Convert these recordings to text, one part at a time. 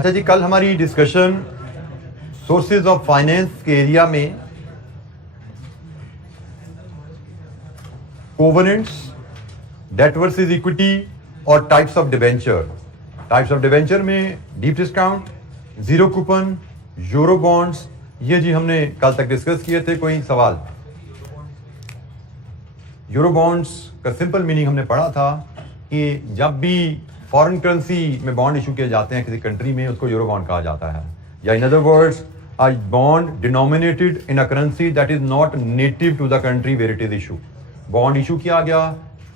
अच्छा जी, कल हमारी डिस्कशन सोर्सेज ऑफ फाइनेंस के एरिया में कोवेनेंट्स, डेट वर्सेस इक्विटी और टाइप्स ऑफ डिबेंचर में deep discount, zero coupon, euro bonds, ये जी हमने कल तक डिस्कस किए थे। कोई सवाल? यूरो बॉन्ड्स का सिंपल मीनिंग हमने पढ़ा था कि जब भी फॉरेन करेंसी में बॉन्ड इशू किए जाते हैं किसी कंट्री में, उसको यूरो बॉन्ड कहा जाता है, या in other words a bond denominated in a currency that is not native to the country where it is issue. Bond issue किया गया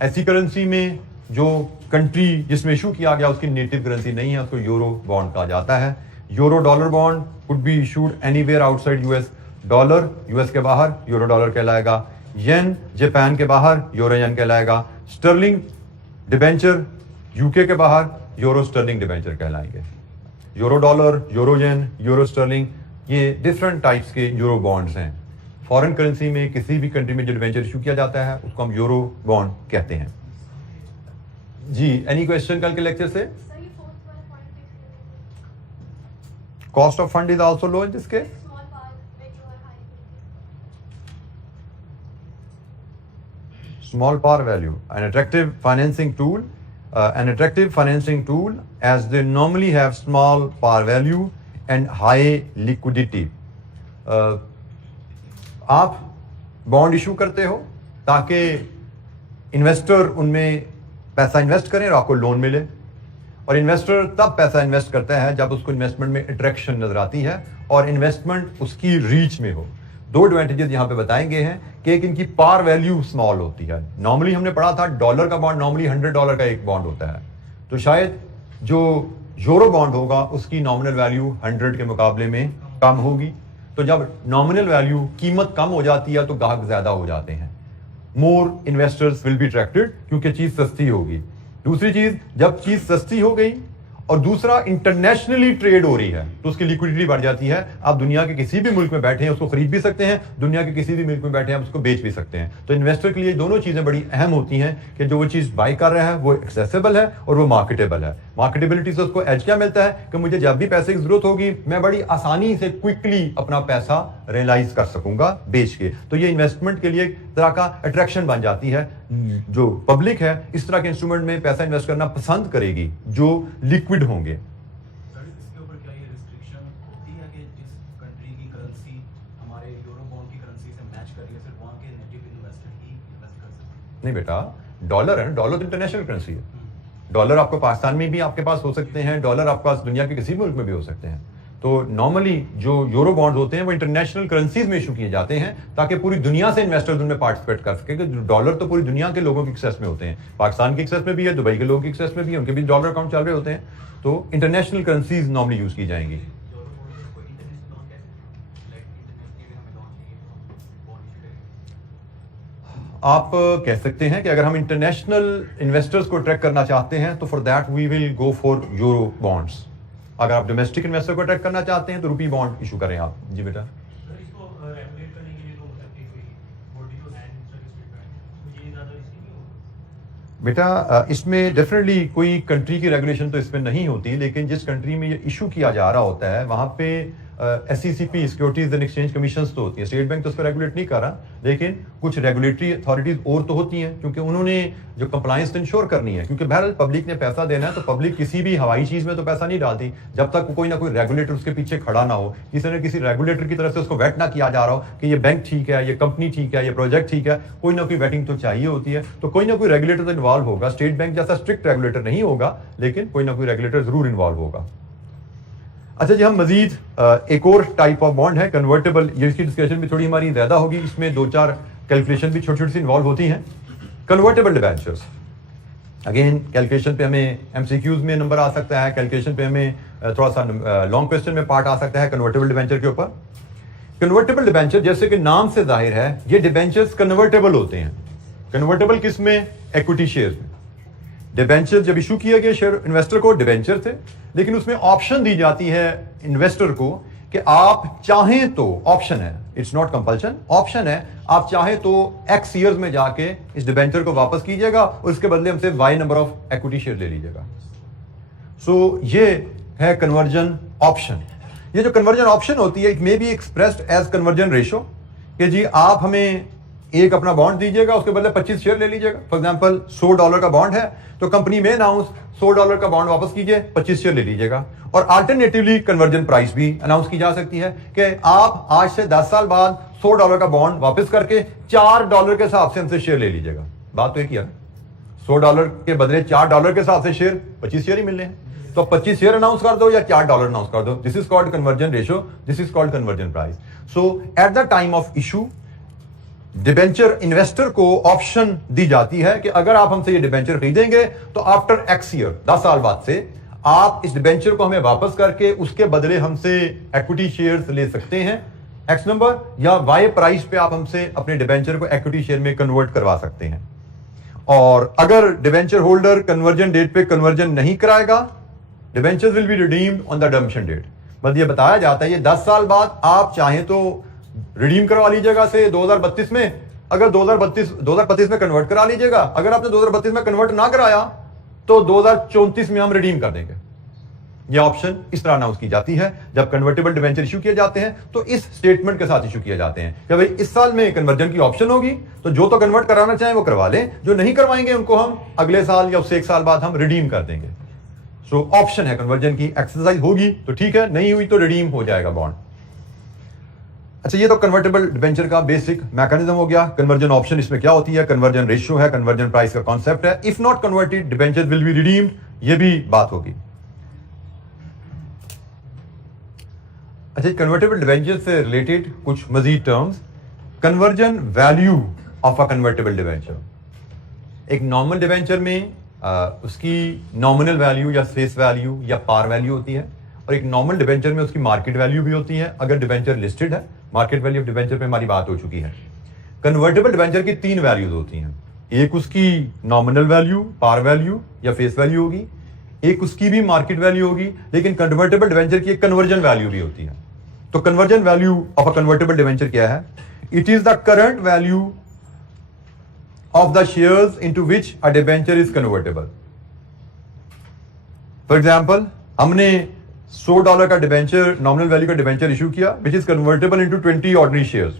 ऐसी करेंसी में जो कंट्री जिसमें इशू किया गया उसकी नेटिव करेंसी नहीं है, उसको यूरो बॉन्ड कहा जाता है। Euro dollar bond could be issued anywhere outside US. Dollar US के बाहर यूरो डॉलर कहलाएगा। येन जापान के बाहर यूरो येन कहलाएगा। स्टर्लिंग डिबेंचर यूके के बाहर यूरो स्टर्लिंग डिबेंचर कहलाएंगे। Euro dollar, euro yen, euro sterling, ये डिफरेंट टाइप्स के यूरो बॉन्ड्स हैं। फॉरेन करेंसी में किसी भी कंट्री में जो डिबेंचर इशू किया जाता है उसको हम यूरो बॉन्ड कहते हैं। जी, एनी क्वेश्चन कल के लेक्चर से? Cost of fund is also low in this case. Small par value, an attractive financing tool as they normally have small par value and high liquidity. आप bond issue करते हो ताकि investor उनमें पैसा invest करें और आपको लोन मिले, और इन्वेस्टर तब पैसा इन्वेस्ट करता है जब उसको इन्वेस्टमेंट में अट्रैक्शन नजर आती है और इन्वेस्टमेंट उसकी रीच में हो। दो एडवांटेजेस यहां पे बताए गए हैं कि एक इनकी पार वैल्यू स्मॉल होती है। नॉर्मली हमने पढ़ा था डॉलर का बॉन्ड नॉर्मली $100 का एक बॉन्ड होता है, तो शायद जो यूरो बॉन्ड होगा उसकी नॉमिनल वैल्यू 100 के मुकाबले में कम होगी। तो जब नॉमिनल वैल्यू कीमत कम हो जाती है तो ग्राहक ज्यादा हो जाते हैं। मोर इन्वेस्टर्स विल बी अट्रैक्टेड क्योंकि चीज सस्ती होगी। दूसरी चीज, जब चीज सस्ती हो गई और दूसरा इंटरनेशनली ट्रेड हो रही है तो उसकी लिक्विडिटी बढ़ जाती है। आप दुनिया के किसी भी मुल्क में बैठे हैं उसको खरीद भी सकते हैं, दुनिया के किसी भी मुल्क में बैठे हैं आप उसको बेच भी सकते हैं। तो इन्वेस्टर के लिए दोनों चीजें बड़ी अहम होती हैं कि जो वो चीज बाय कर रहा है वो एक्सेसिबल है और वो मार्केटेबल है। मार्केटेबिलिटी से उसको एज क्या मिलता है कि मुझे जब भी पैसे की जरूरत होगी मैं बड़ी आसानी से क्विकली अपना पैसा रियलाइज कर सकूंगा बेच के। तो ये इन्वेस्टमेंट के लिए एक तरह का अट्रैक्शन बन जाती है। जो पब्लिक है इस तरह के इंस्ट्रूमेंट में पैसा इन्वेस्ट करना पसंद करेगी जो लिक्विड होंगे। इसके ऊपर क्या ये रिस्ट्रिक्शन होती है कि जिस कंट्री की करेंसी हमारे यूरो बॉन्ड की करेंसी से मैच कर रही है सिर्फ वहां के नेटिव इन्वेस्टर ही इन्वेस्ट कर सकते हैं? नहीं बेटा, डॉलर है, डॉलर तो इंटरनेशनल करेंसी है। डॉलर आपको पाकिस्तान में भी आपके पास हो सकते हैं, डॉलर आपके पास दुनिया के किसी मुल्क में भी हो सकते हैं। तो नॉर्मली जो यूरो बॉन्ड होते हैं वो इंटरनेशनल करेंसीज में इशू किए जाते हैं ताकि पूरी दुनिया से इन्वेस्टर्स उनमें पार्टिसिपेट कर सके। डॉलर तो पूरी दुनिया के लोगों के एक्सेस में होते हैं, पाकिस्तान के एक्सेस में भी है, दुबई के लोगों के एक्सेस में भी है, उनके भी डॉलर अकाउंट चल रहे होते हैं। तो इंटरनेशनल करेंसीज नॉर्मली यूज की जाएंगी। आप कह सकते हैं कि अगर हम इंटरनेशनल इन्वेस्टर्स को अट्रैक्ट करना चाहते हैं तो for that we will go for euro bonds. अगर आप डोमेस्टिक इन्वेस्टर को अट्रैक्ट करना चाहते हैं तो रुपी बॉन्ड इशू करें आप। जी बेटा, इसको रेगुलेट करने के लिए तो हो सकती है कोई बॉडी तो है ये ज्यादा इसकी नहीं होगा बेटा इसमें डेफिनेटली कोई कंट्री की रेगुलेशन तो इसमें नहीं होती, लेकिन जिस कंट्री में ये इशू किया जा रहा होता है वहां पे SECP securities and exchange commission तो होती है। स्टेट बैंक तो उसको रेगुलेट नहीं कर रहा, लेकिन कुछ रेगुलेटरी अथॉरिटीज और तो होती हैं क्योंकि उन्होंने जो कंप्लायंस इंश्योर करनी है। क्योंकि बहरहाल पब्लिक ने पैसा देना है तो पब्लिक किसी भी हवाई चीज में तो पैसा नहीं डालती जब तक कोई ना कोई रेगुलेटर उसके पीछे खड़ा ना हो, किसी न किसी रेगुलेटर की तरफ से उसको वेट ना किया जा रहा हो कि ये बैंक ठीक है, ये कंपनी ठीक है, ये प्रोजेक्ट ठीक है। कोई ना कोई वेटिंग तो चाहिए होती है, तो कोई ना कोई रेगुलेटर तो इन्वॉल्व होगा। स्टेट बैंक जैसा स्ट्रिक्ट रेगुलेटर नहीं होगा, लेकिन कोई ना कोई रेगुलेटर जरूर इन्वॉल्व होगा। अच्छा जी, हम मजीद एक और टाइप ऑफ बॉन्ड है कन्वर्टेबल। ये इसकी डिस्कशन भी थोड़ी हमारी ज्यादा होगी, इसमें 2-4 कैलकुलेशन भी छोटी छोटी सी इन्वॉल्व होती हैं। कन्वर्टेबल डिबेंचर्स, अगेन कैलकुलेशन पे हमें MCQs में नंबर आ सकता है, कैलकुलेशन पे हमें थोड़ा सा लॉन्ग क्वेश्चन में पार्ट आ सकता है कन्वर्टेबल डिबेंचर के ऊपर। कन्वर्टेबल डिबेंचर जैसे कि नाम से जाहिर है ये डिबेंचर्स कन्वर्टेबल होते हैं। कन्वर्टेबल किस में? इक्विटी शेयर में। डिबेंचर जब इशू किया गया शेयर इन्वेस्टर को डिबेंचर थे, लेकिन उसमें ऑप्शन दी जाती है इन्वेस्टर को कि आप चाहें तो, ऑप्शन है, इट्स नॉट कंपल्शन, ऑप्शन है, आप चाहे तो X ईयर्स में जाके इस डिबेंचर को वापस कीजिएगा और उसके बदले हमसे Y number of equity share ले लीजिएगा। सो ये है कन्वर्जन ऑप्शन। ये जो कन्वर्जन ऑप्शन होती है, it may be expressed as conversion ratio, कि जी आप हमें एक अपना बॉन्ड दीजिएगा, उसके बदले 25 शेयर ले लीजिएगा। फॉर एग्जांपल $100 का बॉन्ड है, तो कंपनी में अनाउंस $100 का बॉन्ड वापस कीजिए, 25 शेयर ले लीजिएगा। और अल्टरनेटिवली कन्वर्जन प्राइस भी अनाउंस की जा सकती है कि आप आज से 10 साल बाद $100 का बॉन्ड वापस करके $4 के हिसाब से हमसे शेयर ले लीजिएगा। बात तो एक ही है, $100 के बदले $4 के हिसाब से शेयर, 25 शेयर ही मिलने हैं। तो 25 शेयर अनाउंस कर दो या $4 अनाउंस कर दो। This is called conversion ratio, this is called conversion price. So at the time of issue debenture investor को ऑप्शन दी जाती है कि अगर आप हमसे ये डिबेंचर खरीदेंगे तो आफ्टर एक्स ईयर, 10 साल बाद से आप इस डिबेंचर को हमें वापस करके उसके बदले हमसे इक्विटी शेयर्स ले सकते हैं एक्स नंबर, या वाई प्राइस पे आप हमसे अपने डिबेंचर को इक्विटी शेयर में कन्वर्ट करवा सकते हैं। और अगर डिबेंचर होल्डर कन्वर्जन डेट पे कन्वर्जन नहीं कराएगा, debenture will be redeemed on the redemption date. बस ये बताया जाता है ये 10 साल बाद आप चाहें तो रिडीम करवा लीजिएगा से 2032 में, अगर 2032 में कन्वर्ट करा लीजिएगा। अगर आपने 2032 में कन्वर्ट ना कराया तो 2034 में हम रिडीम कर देंगे। यह ऑप्शन इस तरह अनाउंस की जाती है जब कन्वर्टेबल डिबेंचर इशू किए जाते हैं, तो इस स्टेटमेंट के साथ इशू किए जाते हैं कि भाई इस साल में कन्वर्जन की ऑप्शन होगी, तो जो तो कन्वर्ट कराना चाहें वो करवा लें, जो नहीं करवाएंगे उनको हम अगले साल या उससे 1 साल बाद हम रिडीम कर देंगे। सो ऑप्शन है, कन्वर्जन की एक्सरसाइज होगी तो ठीक है, नहीं हुई तो रिडीम हो जाएगा बॉन्ड। अच्छा, ये तो कन्वर्टेबल डिबेंचर का बेसिक मैकेनिज्म हो गया। कन्वर्जन ऑप्शन इसमें क्या होती है, कन्वर्जन रेशियो है, कन्वर्जन प्राइस का कॉन्सेप्ट है। If not converted debenture will be redeemed, ये भी बात होगी। अच्छा, कन्वर्टेबल डिबेंचर से रिलेटेड कुछ मजीद terms. Conversion value of a convertible debenture. एक नॉर्मल डिबेंचर में उसकी नॉमिनल वैल्यू या फेस वैल्यू या पार वैल्यू होती है, और एक नॉर्मल डिबेंचर में उसकी मार्केट वैल्यू भी होती है अगर डिबेंचर लिस्टेड है। मार्केट वैल्यू ऑफ डिबेंचर पे हमारी बात हो चुकी है। कन्वर्टेबल डिबेंचर की 3 वैल्यूज होती हैं, एक उसकी नॉमिनल वैल्यू, पार वैल्यू या फेस वैल्यू होगी, एक उसकी भी मार्केट वैल्यू होगी, लेकिन कन्वर्टेबल डिबेंचर की एक कन्वर्जन वैल्यू भी होती है। तो conversion value of a convertible debenture क्या है? It is the current value of the shares into which a debenture is convertible. For example, हमने $100 का डिबेंचर, नॉमिनल वैल्यू का डिबेंचर इशू किया, which is convertible into 20 ordinary shares.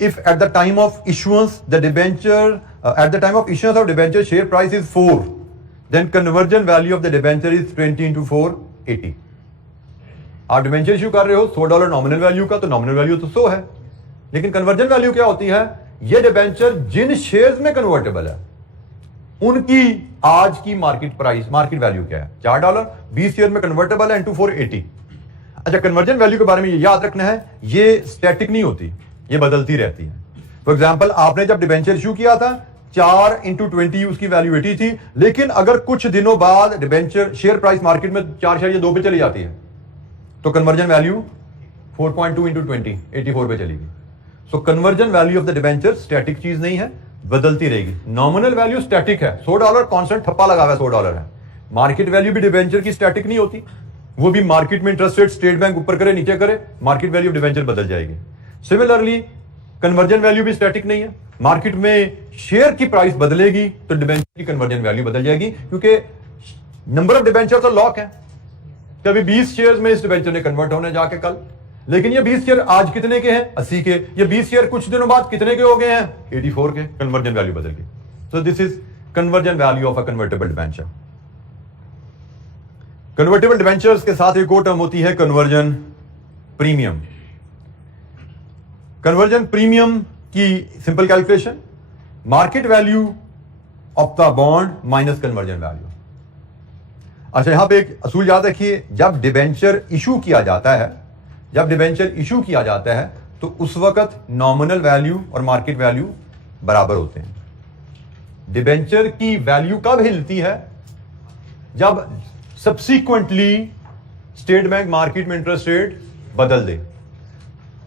If at the time of issuance the debenture, at the time of issuance of debenture share price is 4, then conversion value of the debenture is 20 into 4, 80. आप debenture issue कर रहे हो $100 nominal value का, तो nominal value तो 100 है, लेकिन conversion value क्या होती है? ये डिबेंचर जिन शेयर्स में कन्वर्टेबल है उनकी आज की मार्केट प्राइस, मार्केट वैल्यू क्या है? $4, 20 शेयर में कन्वर्टेबल है, इंटू 4, 80। अच्छा, कन्वर्जन वैल्यू के बारे में ये याद रखना है, ये स्टैटिक नहीं होती, ये बदलती रहती है। फॉर एग्जाम्पल, आपने जब डिबेंचर इशू किया था 4 into 20 उसकी वैल्यू 80 थी, लेकिन अगर कुछ दिनों बाद डिबेंचर शेयर प्राइस मार्केट में 4.2 पे चली जाती है, तो कन्वर्जन वैल्यू 4.2 into 20, 84 पे चलेगी। So conversion value of the debenture static चीज नहीं है, बदलती रहेगी। नॉमिनल वैल्यू स्टैटिक है, $100 कांस्टेंट ठप्पा लगा हुआ है, $100 है। मार्केट वैल्यू भी डिबेंचर की स्टैटिक नहीं होती, वो भी मार्केट में इंटरेस्ट रेट स्टेट बैंक ऊपर करे नीचे करे, मार्केट वैल्यू ऑफ डिबेंचर बदल जाएगी। सिमिलरली कन्वर्जन वैल्यू भी स्टैटिक नहीं है, मार्केट में शेयर की प्राइस बदलेगी तो डिबेंचर की कन्वर्जन वैल्यू बदल जाएगी, क्योंकि नंबर ऑफ डिबेंचर तो लॉक है। कभी 20 शेयर्स में इस डिबेंचर ने कन्वर्ट होने जाके कल, लेकिन ये 20 शेयर आज कितने के हैं? 80 के। ये 20 शेयर कुछ दिनों बाद कितने के हो गए हैं? 84 के। कन्वर्जन वैल्यू बदल गई। So this is conversion value of a convertible debenture. Convertible debentures के साथ एक और टर्म होती है कन्वर्जन प्रीमियम। कन्वर्जन प्रीमियम की simple calculation, market value of the bond minus conversion value. अच्छा, यहां पे एक असूल याद रखिए, जब डिबेंचर इशू किया जाता है, जब डिबेंचर इशू किया जाता है तो उस वक्त नॉमिनल वैल्यू और मार्केट वैल्यू बराबर होते हैं। डिबेंचर की वैल्यू कब हिलती है? जब सब्सीक्वेंटली स्टेट बैंक मार्केट में इंटरेस्ट रेट बदल दे।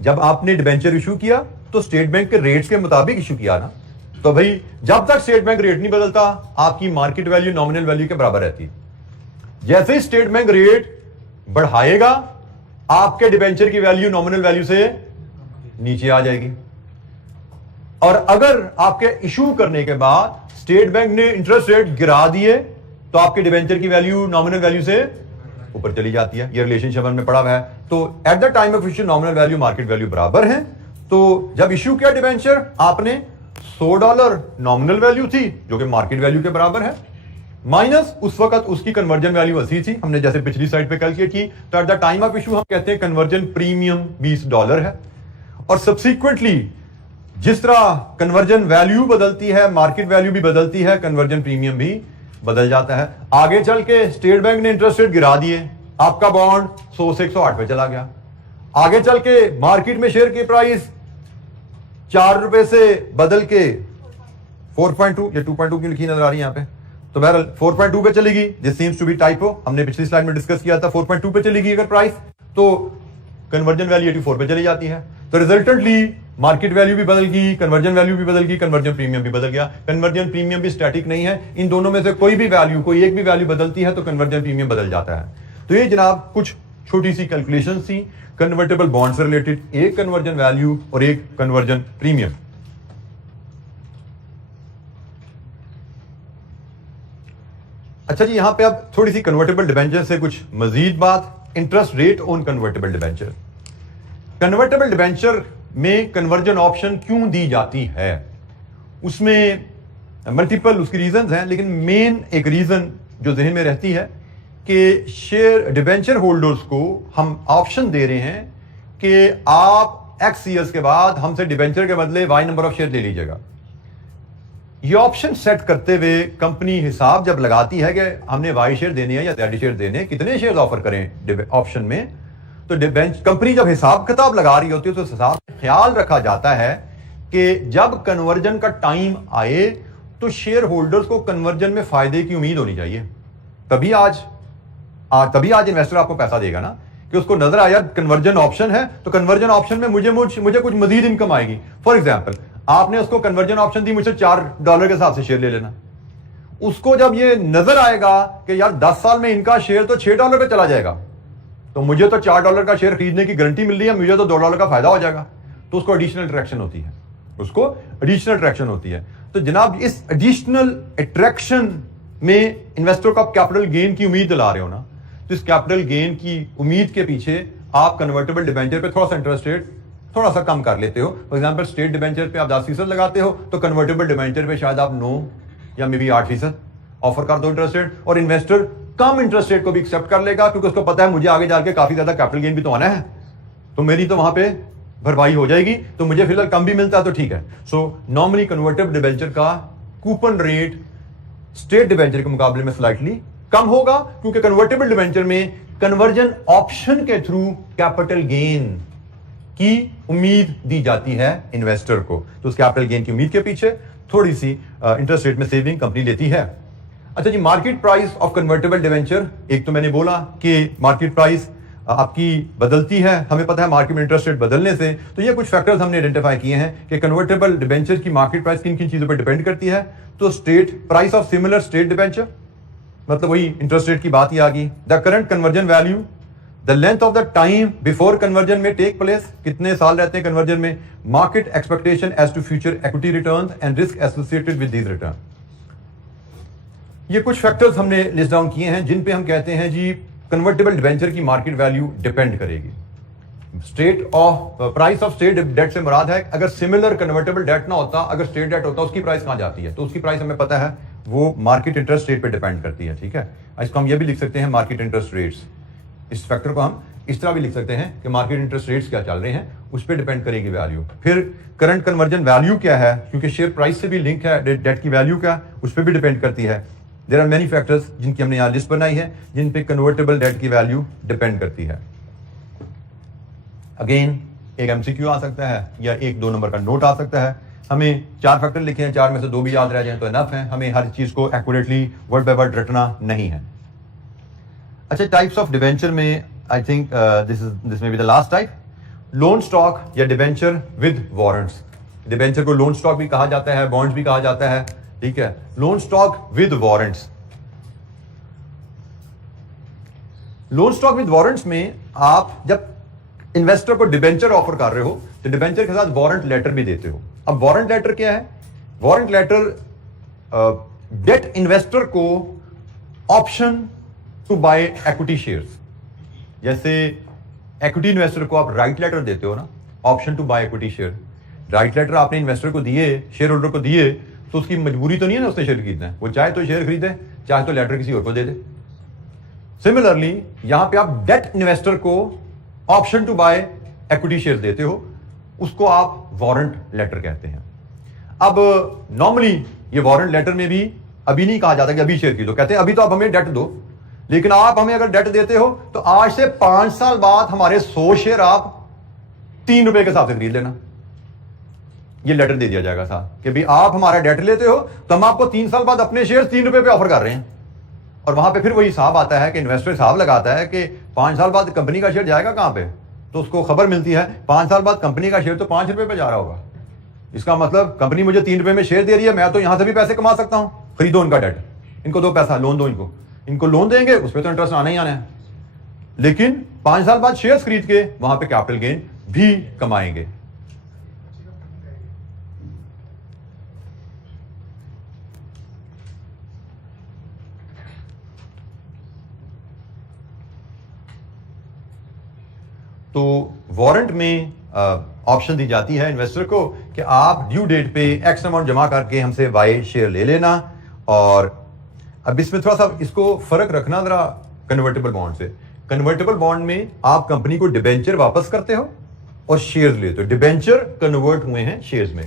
जब आपने डिबेंचर इशू किया तो स्टेट बैंक के रेट्स के मुताबिक इशू किया ना, तो भाई जब तक स्टेट बैंक रेट नहीं बदलता आपकी मार्केट वैल्यू नॉमिनल वैल्यू के बराबर रहती है। जैसे ही स्टेट बैंक रेट बढ़ाएगा आपके डिबेंचर की वैल्यू नॉमिनल वैल्यू से नीचे आ जाएगी, और अगर आपके इशू करने के बाद स्टेट बैंक ने इंटरेस्ट रेट गिरा दिए तो आपके डिबेंचर की वैल्यू नॉमिनल वैल्यू से ऊपर चली जाती है। ये रिलेशनशिप में पड़ा हुआ है। तो at the time of issue nominal value market value बराबर है। तो जब इश्यू किया डिबेंचर आपने $100 नॉमिनल वैल्यू थी जो कि मार्केट वैल्यू के बराबर है, माइनस उस वक्त उसकी कन्वर्जन वैल्यू 80 थी, हमने जैसे पिछली साइड पे कैलकुलेट की। तो at the time of issue हम कहते हैं कन्वर्जन प्रीमियम $20 है। और सब्सिक्वेंटली जिस तरह कन्वर्जन वैल्यू बदलती है मार्केट वैल्यू भी बदलती है, कन्वर्जन प्रीमियम भी बदल जाता है। आगे चल के स्टेट बैंक ने इंटरेस्ट रेट गिरा दिए, आपका बॉन्ड 100 से 108 पे चला गया। आगे चल के मार्केट में शेयर की प्राइस ₹4 से बदल के 4.2 या 2.2 की लिखी नजर आ रही है यहां पे, तो बहरहाल 4.2 पे चलेगी। This seems to be typo, हमने पिछली स्लाइड में डिस्कस किया था। 4.2 पे चलेगी अगर प्राइस, तो कन्वर्जन वैल्यू 84 पे चली जाती है। तो रिजल्टेंटली मार्केट वैल्यू भी बदल गई, कन्वर्जन वैल्यू भी बदल गई, कन्वर्जन प्रीमियम भी बदल गया। कन्वर्जन प्रीमियम भी स्टैटिक नहीं है, इन दोनों में से कोई भी वैल्यू, कोई एक भी वैल्यू बदलती है तो कन्वर्जन प्रीमियम बदल जाता है। तो ये जनाब कुछ छोटी सी कैलकुलेशन थी कन्वर्टेबल बॉन्ड से रिलेटेड, एक कन्वर्जन वैल्यू और एक कन्वर्जन प्रीमियम। अच्छा जी, यहां पे अब थोड़ी सी कन्वर्टेबल डिबेंचर से कुछ मजीद बात। Interest rate on convertible debenture. Convertible debenture में कन्वर्जन ऑप्शन क्यों दी जाती है, उसमें मल्टीपल उसकी रीजंस हैं, लेकिन मेन एक रीजन जो जहन में रहती है कि शेयर डिबेंचर होल्डर्स को हम ऑप्शन दे रहे हैं कि आप X ईयर्स के बाद हमसे डिबेंचर के बदले Y नंबर ऑफ शेयर ले लीजिएगा। ये ऑप्शन सेट करते हुए कंपनी हिसाब जब लगाती है कि हमने Y शेयर देने हैं या Z शेयर देने हैं, कितने शेयर ऑफर करें ऑप्शन में, तो कंपनी जब हिसाब किताब लगा रही होती है तो उस हिसाब से ख्याल रखा जाता है कि जब कन्वर्जन का टाइम आए तो शेयर होल्डर्स को कन्वर्जन में फायदे की उम्मीद होनी चाहिए। तभी आज इन्वेस्टर आपको पैसा देगा ना, कि उसको नजर आया कन्वर्जन ऑप्शन है तो कन्वर्जन ऑप्शन में मुझे कुछ मजीद इनकम आएगी। फॉर एग्जाम्पल आपने उसको कन्वर्जन ऑप्शन दी, मुझसे $4 के हिसाब से शेयर ले लेना। उसको जब ये नजर आएगा कि यार 10 साल में इनका शेयर तो $6 पे चला जाएगा, तो मुझे तो $4 का शेयर खरीदने की गारंटी मिल रही है, मुझे तो $2 का फायदा हो जाएगा, तो उसको एडिशनल अट्रैक्शन होती है। तो जनाब इस एडिशनल अट्रैक्शन में इन्वेस्टर को आप कैपिटल गेन की उम्मीद दिला रहे हो ना, तो इस कैपिटल गेन की उम्मीद के पीछे आप कन्वर्टेबल डिबेंचर पे थोड़ा सा इंटरेस्ट रेट थोड़ा सा कम कर लेते हो। फॉर एग्जांपल स्टेट डिबेंचर पे आप 10% लगाते हो, तो कन्वर्टेबल डिबेंचर पे शायद आप 9 या मे बी 8% ऑफर कर दो इंटरेस्ट रेट, और इन्वेस्टर कम इंटरेस्ट रेट को भी एक्सेप्ट कर लेगा क्योंकि उसको पता है मुझे आगे जाके काफी ज्यादा कैपिटल गेन भी तो आना है, तो मेरी तो वहां पे भरपाई हो जाएगी, तो मुझे फिलहाल कम भी मिलता है तो ठीक है। सो नॉर्मली कन्वर्टेबल डिबेंचर का कूपन रेट स्टेट डिबेंचर के मुकाबले में स्लाइटली कम होगा, क्योंकि कन्वर्टेबल डिबेंचर में कन्वर्जन ऑप्शन के थ्रू कैपिटल गेन की उम्मीद दी जाती है इन्वेस्टर को, तो उस कैपिटल गेन की उम्मीद के पीछे थोड़ी सी इंटरेस्ट रेट में सेविंग कंपनी लेती है। अच्छा जी, market price of convertible debenture, एक तो मैंने बोला कि मार्केट प्राइस आपकी बदलती है, हमें पता है मार्केट में इंटरेस्ट रेट बदलने से, तो ये कुछ फैक्टर्स हमने आइडेंटिफाई किए हैं कि कन्वर्टेबल डिबेंचर की मार्केट प्राइस किन किन चीजों पर डिपेंड करती है। तो state price of similar state debenture, मतलब वही इंटरेस्ट रेट की बात ही आ गई। The current conversion value, the length of the time before conversion में टेक प्लेस, कितने साल रहते हैं कन्वर्जन में, market expectation as to future equity returns and risk associated with these return. ये कुछ फैक्टर्स हमने लिस्ट डाउन किए हैं जिन पे हम कहते हैं जी कन्वर्टेबल डिबेंचर की मार्केट वैल्यू डिपेंड करेगी। प्राइस ऑफ स्टेट डेट से मुराद है अगर सिमिलर कन्वर्टेबल डेट ना होता, अगर स्टेट डेट होता, उसकी प्राइस कहां जाती है, तो उसकी प्राइस हमें पता है वो मार्केट इंटरेस्ट रेट पे डिपेंड करती है। ठीक है, इसको हम ये भी लिख सकते हैं मार्केट इंटरेस्ट रेट्स, इस फैक्टर को हम इस तरह भी लिख सकते हैं कि मार्केट इंटरेस्ट रेट्स क्या चल रहे हैं उस पर डिपेंड करेगी वैल्यू। फिर करंट कन्वर्जन वैल्यू क्या है, क्योंकि शेयर प्राइस से भी लिंक है, डेट की वैल्यू क्या उस पर भी डिपेंड करती है। देयर आर मेनी फैक्टर्स जिनकी हमने यहाँ लिस्ट बनाई है जिन पे कन्वर्टेबल डेट की वैल्यू डिपेंड करती है। अगेन एक एमसीक्यू आ सकता है या 1-2 नंबर का नोट आ सकता है। हमें 4 फैक्टर लिखे हैं, 4 में से 2 भी याद रह जाए तो इनफ है, हमें हर चीज को एक्यूरेटली वर्ड बाय वर्ड रटना नहीं है। अच्छा, टाइप्स ऑफ डिबेंचर में आई थिंक दिस में be the last type, loan stock या डिबेंचर विद वारंट्स। डिबेंचर को लोन स्टॉक भी कहा जाता है, बॉन्ड्स भी कहा जाता है। ठीक है, loan stock with warrants. Loan stock with warrants में आप जब इन्वेस्टर को डिबेंचर ऑफर कर रहे हो तो डिबेंचर के साथ वारंट लेटर भी देते हो। अब वारंट लेटर क्या है? वारंट लेटर डेट इन्वेस्टर को option to buy equity shares, जैसे इक्विटी इन्वेस्टर को आप राइट लेटर देते हो ना, option to buy equity share, right letter आपने इन्वेस्टर को दिए, शेयर होल्डर को दिए, तो उसकी मजबूरी तो नहीं है ना उसने शेयर खरीदना है, वो चाहे तो शेयर खरीदे, चाहे तो लेटर किसी और को दे दे। सिमिलरली यहां पे आप डेट इन्वेस्टर को option to buy equity share देते हो, उसको आप वारंट लेटर कहते हैं। अब नॉर्मली ये वारंट लेटर में भी अभी नहीं कहा जाता कि अभी शेयर खरीदो, कहते हैं अभी तो आप हमें डेट दो, लेकिन आप हमें अगर डेट देते हो तो आज से 5 साल बाद हमारे 100 शेयर आप 3 रुपए के हिसाब से खरीद लेना। ये लेटर दे दिया जाएगा साहब कि भाई आप हमारा डेट लेते हो तो हम आपको 3 साल बाद अपने शेयर 3 रुपए पे ऑफर कर रहे हैं। और वहां पे फिर वही हिसाब आता है कि इन्वेस्टर हिसाब लगाता है कि 5 साल बाद कंपनी का शेयर जाएगा कहां पे, तो उसको खबर मिलती है 5 साल बाद कंपनी का शेयर तो 5 रुपए पे जा रहा होगा, इसका मतलब कंपनी मुझे 3 रुपए में शेयर दे रही है, मैं तो यहां से भी पैसे कमा सकता हूं, खरीदो उनका डेट, इनको दो पैसा, लोन दो, इनको लोन देंगे, उस पर तो इंटरेस्ट आना ही आना है, लेकिन 5 साल बाद शेयर्स खरीद के वहां पे कैपिटल गेन भी कमाएंगे। तो वारंट में ऑप्शन दी जाती है इन्वेस्टर को कि आप ड्यू डेट पे एक्स अमाउंट जमा करके हमसे वाई शेयर ले लेना। और अब इसमें थोड़ा सा इसको फर्क रखना जरा कन्वर्टेबल बॉन्ड से। कन्वर्टेबल बॉन्ड में आप कंपनी को डिबेंचर वापस करते हो और शेयर्स लेते हो, डिबेंचर कन्वर्ट हुए हैं शेयर्स में।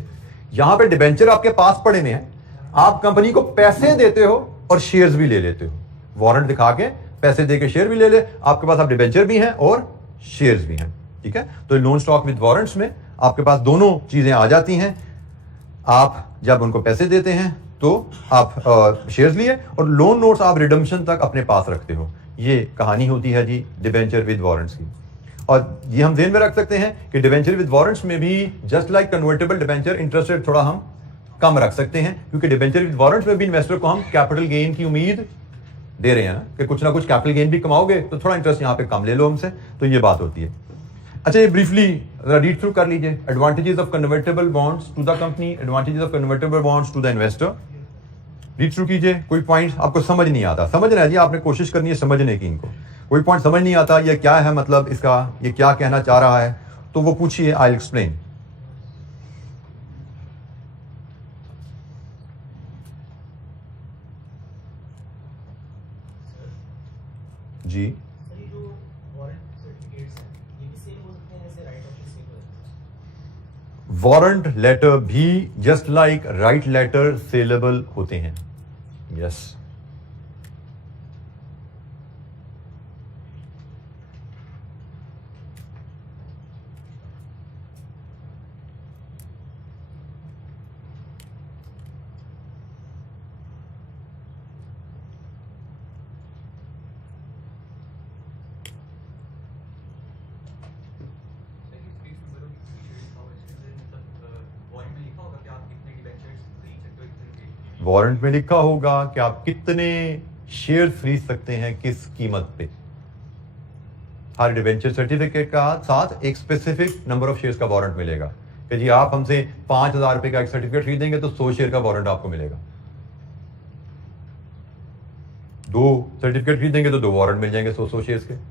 यहां पे डिबेंचर आपके पास पड़े हुए हैं, आप कंपनी को पैसे देते हो और शेयर्स भी ले लेते हो, वारंट दिखा के पैसे दे के शेयर भी ले ले, आपके पास आप डिबेंचर भी हैं और शेयर्स भी हैं, ठीक है। तो लोन स्टॉक विद वारंट्स में आपके पास दोनों चीजें आ जाती हैं। आप जब उनको पैसे देते हैं तो आप शेयर्स लिए और लोन नोट्स आप रिडम्पशन तक अपने पास रखते हो। ये कहानी होती है जी डिबेंचर विद वारंट्स की। और ये हम ध्यान में रख सकते हैं कि डिबेंचर विद वारंट्स में भी just like convertible debenture interest rate थोड़ा हम कम रख सकते हैं, क्योंकि डिबेंचर विद वारंट्स में भी इन्वेस्टर को हम कैपिटल गेन की उम्मीद दे रहे हैं ना, कि कुछ ना कुछ कैपिटल गेन भी कमाओगे तो थोड़ा इंटरेस्ट यहां पे कम ले लो हमसे, तो ये बात होती है। अच्छा, ये ब्रीफली रीड थ्रू कर लीजिए। Advantages of convertible bonds to the company, advantages of convertible bonds to the investor. Read through कीजिए। कोई पॉइंट आपको समझ नहीं आता, समझ रहे हैं जी, आपने कोशिश करनी है समझने की। इनको कोई पॉइंट समझ नहीं आता, ये क्या है मतलब इसका, ये क्या कहना चाह रहा है, तो वो पूछिए, आई विल एक्सप्लेन। जी, वारंट लेटर भी just like right letter saleable होते हैं। यस, वारंट में लिखा होगा कि आप कितने शेयर खरीद सकते हैं किस कीमत पे। हर डिबेंचर सर्टिफिकेट का साथ एक स्पेसिफिक नंबर ऑफ शेयर्स का वारंट मिलेगा कि जी आप हमसे 5,000 रुपए का एक सर्टिफिकेट खरीदेंगे तो 100 शेयर का वारंट आपको मिलेगा। 2 सर्टिफिकेट खरीदेंगे तो 2 वारंट मिल जाएंगे 100 शेयर्स के।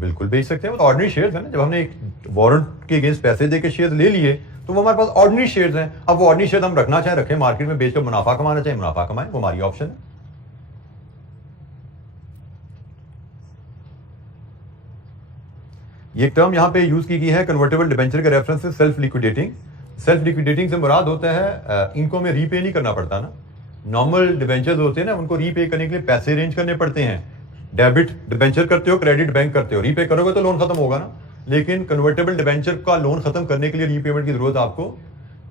बिल्कुल बेच सकते हैं, वो ऑर्डिनरी शेयर्स है ना। जब हमने एक वारंट के अगेंस्ट पैसे देके शेयर्स ले लिए तो वो हमारे पास ऑर्डिनरी शेयर्स हैं। अब वो ऑर्डिनरी शेयर हम रखना चाहे रखें, मार्केट में बेचकर मुनाफा कमाना चाहे मुनाफा कमाएं, वो हमारी ऑप्शन है। ये टर्म यहां पे यूज की गई है कन्वर्टेबल डिबेंचर के रेफरेंस से सेल्फ लिक्विडेटिंग। सेल्फ लिक्विडेटिंग से मुराद होता है इनको हमें रीपे नहीं करना पड़ता ना। नॉर्मल डिबेंचर्स होते हैं ना, उनको रीपे करने के लिए पैसे अरेंज करने पड़ते हैं। डेबिट डिबेंचर करते हो, क्रेडिट बैंक करते हो, रीपे करोगे तो लोन खत्म होगा ना। लेकिन कन्वर्टेबल डिबेंचर का लोन खत्म करने के लिए रीपेमेंट की जरूरत आपको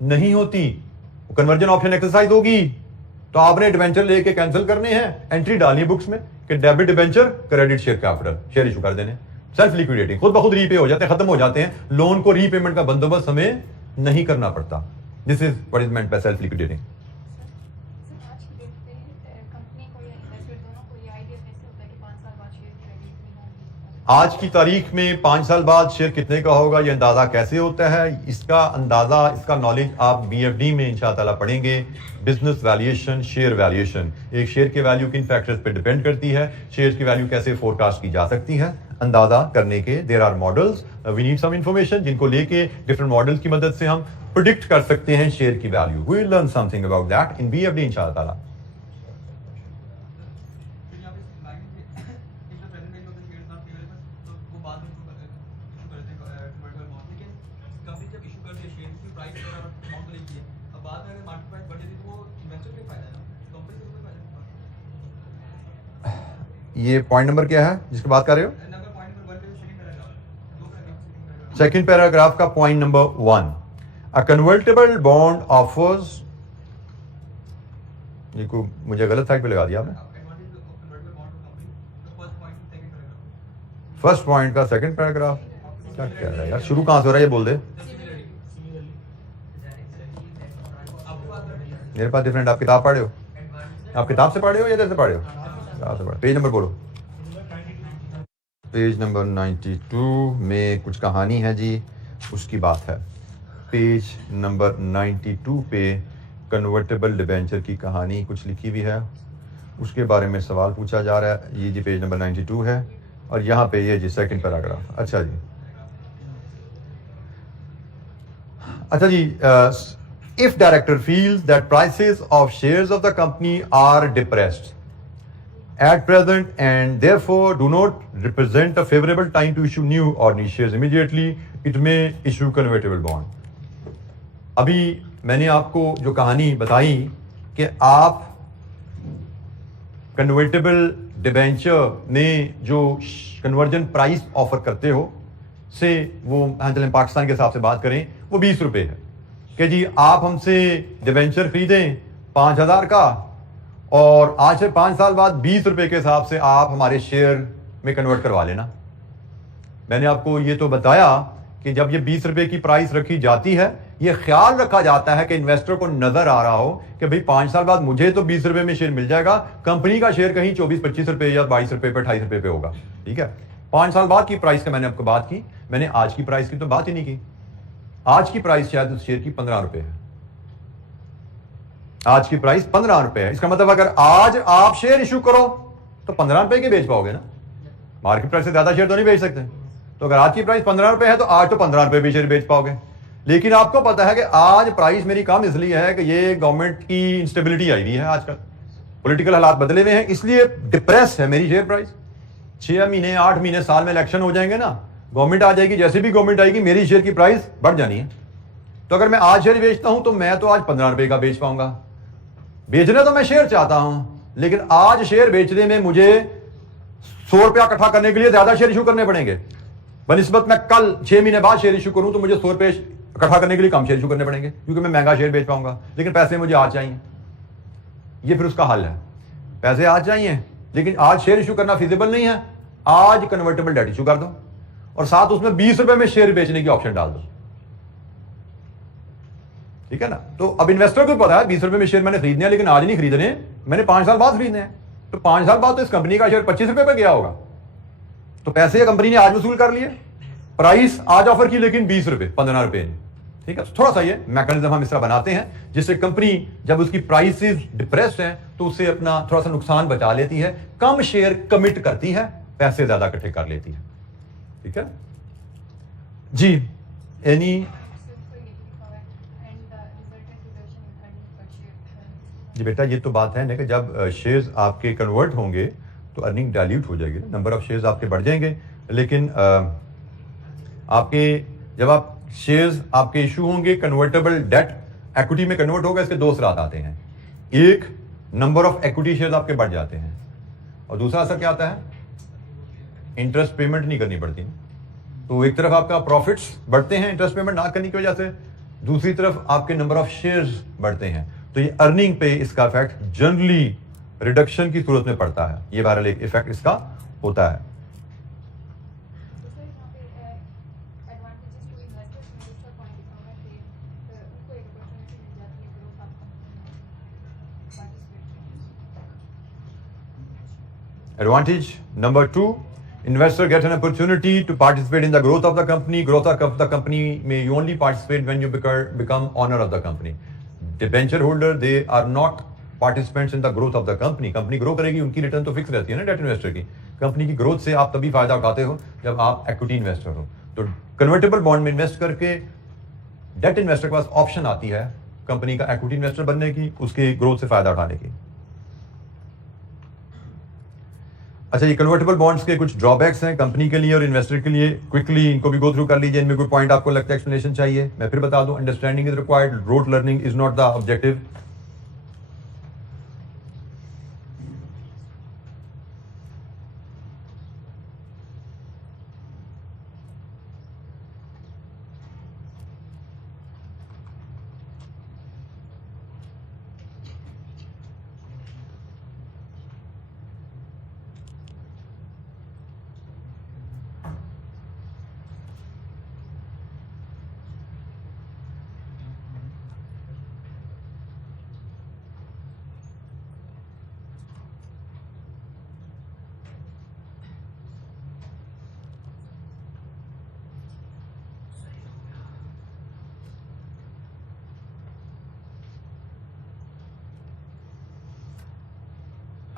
नहीं होती। कन्वर्जन ऑप्शन एक्सरसाइज होगी तो आपने डिबेंचर लेके कैंसिल करने हैं, एंट्री डालनी बुक्स में कि debit debenture credit share capital, share issue कर देने। सेल्फ लिक्विडेटिंग, खुद ब खुद रीपे हो जाते हैं, खत्म हो जाते हैं। लोन को रीपेमेंट का बंदोबस्त हमें नहीं करना पड़ता। This is what is meant by self liquidating. आज की तारीख में 5 साल बाद शेयर कितने का होगा, ये अंदाज़ा कैसे होता है, इसका अंदाज़ा, इसका नॉलेज आप BFD में इंशाअल्लाह पढ़ेंगे। बिजनेस वैल्यूएशन, शेयर वैल्यूएशन, एक शेयर के वैल्यू किन फैक्टर्स पे डिपेंड करती है, शेयर की वैल्यू कैसे फोरकास्ट की जा सकती है, अंदाज़ा करने के there are models, we need some information जिनको लेके डिफरेंट मॉडल्स की मदद से हम प्रिडिक्ट कर सकते हैं शेयर की value. We will learn something about that in BFD इंशाअल्लाह। ये पॉइंट नंबर क्या है जिसकी बात कर रहे हो? सेकंड पैराग्राफ का point number 1, a convertible bond offers, ये को मुझे गलत साइड पे लगा दिया आपने। फर्स्ट पॉइंट का सेकंड पैराग्राफ क्या कह रहा है यार, शुरू कहां से हो रहा है ये बोल दे। मेरे पास डिफरेंट, आप किताब पढ़े हो? आप किताब से पढ़े हो या इधर से पढ़े हो? पेज नंबर बोलो। पेज नंबर 92 में कुछ कहानी है जी, उसकी बात है। पेज नंबर 92 पे कन्वर्टेबल डिबेंचर की कहानी कुछ लिखी हुई है, उसके बारे में सवाल पूछा जा रहा है। ये जी पेज नंबर 92 है और यहाँ पे ये जी सेकंड पैराग्राफ। अच्छा जी, अच्छा जी, if director feels that prices of shares of the company are depressed at present and therefore do not represent a favorable time to issue new ordinary shares immediately, it may issue convertible bond। अभी मैंने आपको जो कहानी बताई कि आप convertible debenture में जो कन्वर्जन प्राइस ऑफर करते हो से, वो चलें पाकिस्तान के हिसाब से बात करें, वो 20 रुपये है कि जी आप हमसे डिबेंचर खरीदें 5,000 का और आज से 5 साल बाद 20 रुपये के हिसाब से आप हमारे शेयर में कन्वर्ट करवा लेना। मैंने आपको ये तो बताया कि जब ये 20 रुपये की प्राइस रखी जाती है, ये ख्याल रखा जाता है कि इन्वेस्टर को नजर आ रहा हो कि भाई 5 साल बाद मुझे तो 20 रुपये में शेयर मिल जाएगा, कंपनी का शेयर कहीं 24-25 रुपये या 22 रुपये पे 28 रुपये पे होगा। ठीक है, 5 साल बाद की प्राइस का मैंने आपको बात की, मैंने आज की प्राइस की तो बात ही नहीं की। आज की प्राइस शायद उस शेयर की 15 रुपये है। आज की प्राइस 15 रुपए है। इसका मतलब अगर आज आप शेयर इशू करो तो 15 रुपए के बेच पाओगे ना, मार्केट प्राइस से ज्यादा शेयर तो नहीं बेच सकते। तो अगर आज की प्राइस 15 रुपए है तो आज तो 15 रुपए भी शेयर बेच पाओगे। लेकिन आपको पता है कि आज प्राइस मेरी कम इसलिए है कि ये गवर्नमेंट की इंस्टेबिलिटी आई हुई है, आजकल पॉलिटिकल हालात बदले हुए हैं, इसलिए डिप्रेस है मेरी शेयर प्राइस। 6 महीने 8 महीने साल में इलेक्शन हो जाएंगे ना, गवर्नमेंट आ जाएगी, जैसे भी गवर्नमेंट आएगी मेरी शेयर की प्राइस बढ़ जानी है। तो अगर मैं आज शेयर बेचता हूं तो मैं तो आज 15 रुपए का बेच पाऊंगा। बेचना तो मैं शेयर चाहता हूं, लेकिन आज शेयर बेचने में मुझे 100 रुपया इकट्ठा करने के लिए ज्यादा शेयर इशू करने पड़ेंगे, बनिस्बत मैं कल 6 महीने बाद शेयर इशू करूं तो मुझे 100 रुपये इकट्ठा करने के लिए कम शेयर इशू करने पड़ेंगे, क्योंकि मैं महंगा शेयर बेच पाऊंगा। लेकिन पैसे मुझे आज चाहिए, ये फिर उसका हल है। पैसे आज चाहिए लेकिन आज शेयर इशू करना फिजिबल नहीं है, आज कन्वर्टेबल डेट इशू कर दो और साथ उसमें 20 रुपए में शेयर बेचने की ऑप्शन डाल दो। ठीक है ना, तो अब इन्वेस्टर को पता है 20 रुपए में शेयर मैंने खरीदने हैं, लेकिन आज नहीं खरीदने, मैंने 5 साल बाद खरीदने हैं। तो 5 साल बाद तो इस कंपनी का शेयर 25 रुपए पे गया होगा, तो पैसे कंपनी ने आज वसूल कर लिए, प्राइस आज ऑफर की लेकिन 20 रुपए 15 रुपए। ठीक है, थोड़ा सा ये मैकेनिज्म हम इस तरह बनाते हैं जिससे कंपनी जब उसकी प्राइसेस डिप्रेस्ड हैं तो उससे अपना थोड़ा सा नुकसान बचा लेती है, कम शेयर कमिट करती है, पैसे ज्यादा इकट्ठे कर लेती है। ठीक है जी, एनी जी बेटा, ये तो बात है ना कि जब शेयर्स आपके कन्वर्ट होंगे तो अर्निंग डाइल्यूट हो जाएगी, नंबर ऑफ शेयर्स आपके बढ़ जाएंगे, लेकिन आपके जब आप शेयर्स आपके इशू होंगे, कन्वर्टेबल डेट इक्विटी में कन्वर्ट होगा, इसके 2 असरात आते हैं। एक, नंबर ऑफ इक्विटी शेयर्स आपके बढ़ जाते हैं, और दूसरा असर क्या आता है, इंटरेस्ट पेमेंट नहीं करनी पड़ती। तो एक तरफ आपका प्रॉफिट्स बढ़ते हैं इंटरेस्ट पेमेंट ना करने की वजह से, दूसरी तरफ आपके नंबर ऑफ शेयर्स बढ़ते हैं, तो ये अर्निंग पे इसका इफेक्ट जनरली रिडक्शन की सूरत में पड़ता है। ये बहरहाल एक इफेक्ट इसका होता है। Advantage number 2, Investor gets an opportunity to participate in the growth of the company. Growth of the company may you only participate when you become owner of the company. Debenture holder, they are not participants in the growth of the company. Company grow करेगी, उनकी return तो fix रहती है ना date investor की. Company की growth से आप तभी फायदा उठाते हो जब आप इक्विटी इन्वेस्टर हो. तो कन्वर्टेबल बॉन्ड में इन्वेस्ट करके डेट इन्वेस्टर के पास ऑप्शन आती है कंपनी का इक्विटी इन्वेस्टर बनने की, उसके ग्रोथ से फायदा उठाने की. अच्छा, ये कन्वर्टेबल बॉन्ड्स के कुछ ड्रॉबैक्स हैं कंपनी के लिए और इन्वेस्टर के लिए. क्विकली इनको भी गो थ्रू कर लीजिए. इनमें कोई पॉइंट आपको लगता है एक्सप्लेनेशन चाहिए, मैं फिर बता दूं. Understanding is required, rote learning is not the objective.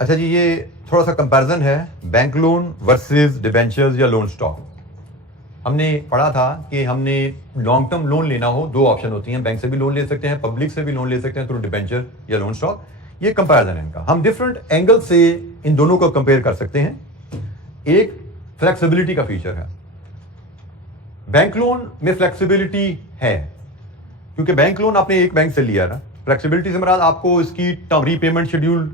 अच्छा जी, ये थोड़ा सा कंपैरिजन है बैंक लोन वर्सेस डिबेंचर्स या लोन स्टॉक. हमने पढ़ा था कि हमने लॉन्ग टर्म लोन लेना हो, दो ऑप्शन होती हैं. बैंक से भी लोन ले सकते हैं, पब्लिक से भी लोन ले सकते हैं थ्रू डिबेंचर या लोन स्टॉक. ये कंपैरिजन है इनका. हम डिफरेंट एंगल से इन दोनों को कंपेयर कर सकते हैं. एक फ्लेक्सिबिलिटी का फीचर है. बैंक लोन में फ्लेक्सिबिलिटी है क्योंकि बैंक लोन आपने एक बैंक से लिया ना. फ्लेक्सिबिलिटी से मुराद आपको इसकी टर्म रीपेमेंट शेड्यूल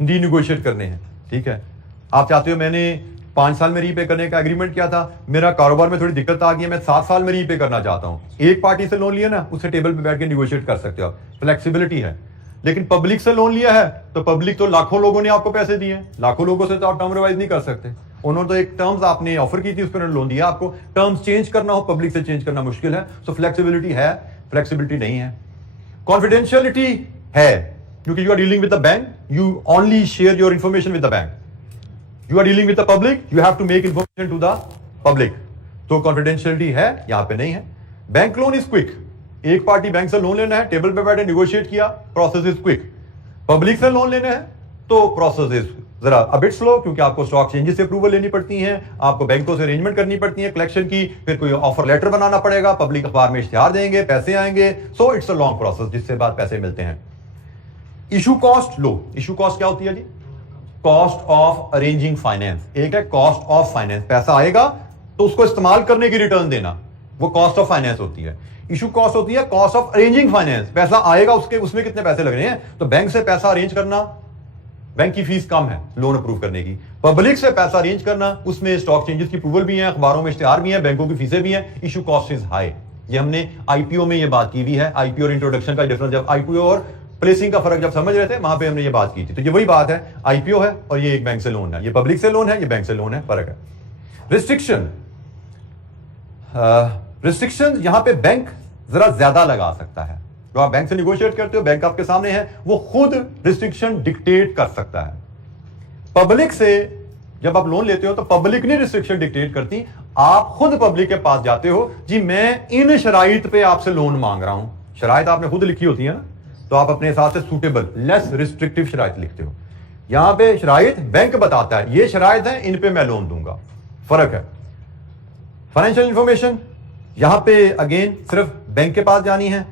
रीनिगोशिएट करने हैं. ठीक है, आप चाहते हो मैंने 5 साल में रीपे करने का एग्रीमेंट किया था, मेरा कारोबार में थोड़ी दिक्कत आ गई है, मैं 7 साल में रीपे करना चाहता हूं. एक पार्टी से लोन लिया ना, उससे टेबल पे बैठ के निगोशिएट कर सकते हो. फ्लेक्सिबिलिटी है. लेकिन पब्लिक से लोन लिया है तो पब्लिक तो लाखों लोगों ने आपको पैसे दिए हैं, लाखों लोगों से तो आप टर्म रिवाइज नहीं कर सकते. उन्होंने तो एक टर्म्स आपने ऑफर की थी, उस पर लोन दिया आपको. टर्म्स चेंज करना हो, पब्लिक से चेंज करना मुश्किल है. सो फ्लेक्सिबिलिटी है, फ्लेक्सिबिलिटी नहीं है. कॉन्फिडेंशियलिटी है क्योंकि you are dealing with the bank, you only share your information with the bank. You are dealing with the public, you have to make information to the public. तो confidentiality है, यहां पे नहीं है. Bank loan is quick. एक party bank से loan लेना है, टेबल पे बैठे निगोशिएट किया, प्रोसेस इज क्विक. पब्लिक से लोन लेना है तो प्रोसेस इज जरा अबिट स्लो क्योंकि आपको स्टॉक चेंजेस से अप्रूवल लेनी पड़ती है, आपको बैंकों से अरेंजमेंट करनी पड़ती है कलेक्शन की, फिर कोई ऑफर लेटर बनाना पड़ेगा, पब्लिक अखबार में इश्तिहार देंगे, पैसे आएंगे. So it's a long process जिससे बाद पैसे मिलते हैं. इशू कॉस्ट लो. इशू कॉस्ट क्या होती है जी? Cost of arranging finance. एक है कॉस्ट ऑफ फाइनेंस, पैसा आएगा तो उसको इस्तेमाल करने की रिटर्न देना, वो कॉस्ट ऑफ फाइनेंस होती है. इशू कॉस्ट होती है कॉस्ट ऑफ अरेंजिंग फाइनेंस. पैसा आएगा, उसके उसमें कितने पैसे लग रहे हैं. तो बैंक से पैसा अरेंज करना, बैंक की फीस कम है लोन अप्रूव करने की. पब्लिक से पैसा अरेंज करना, उसमें स्टॉक चेंजेस की अप्रूवल भी है, अखबारों में इश्तिहार भी है, बैंकों की फीसें भी हैं. Issue cost is high. ये हमने आईपीओ में ये बात की हुई है. आईपीओ और इंट्रोडक्शन का डिफरेंस, जब आईपीओ और प्लेसिंग का फर्क जब समझ रहे थे वहां पे हमने ये बात की थी. तो ये वही बात है, आईपीओ है और ये एक बैंक से लोन है, ये पब्लिक से लोन है, ये बैंक से लोन है, फर्क है. रिस्ट्रिक्शन, रिस्ट्रिक्शन यहां पे बैंक जरा ज्यादा लगा सकता है. जो आप बैंक से निगोशिएट करते हो, बैंक आपके सामने है, वो खुद रिस्ट्रिक्शन डिक्टेट कर सकता है. पब्लिक से जब आप लोन लेते हो तो पब्लिक नहीं रिस्ट्रिक्शन डिक्टेट करती, आप खुद पब्लिक के पास जाते हो, जी मैं इन शराइत पे आपसे लोन मांग रहा हूं. शराइत आपने खुद लिखी होती है ना, तो आप अपने हिसाब से सूटेबल लेस रिस्ट्रिक्टिव शराइत लिखते हो. यहां पे शराइत बैंक बताता है, ये शराइत है, इन पे मैं लोन दूंगा. फर्क है. फाइनेंशियल इंफॉर्मेशन यहां पे अगेन सिर्फ बैंक के पास जानी है,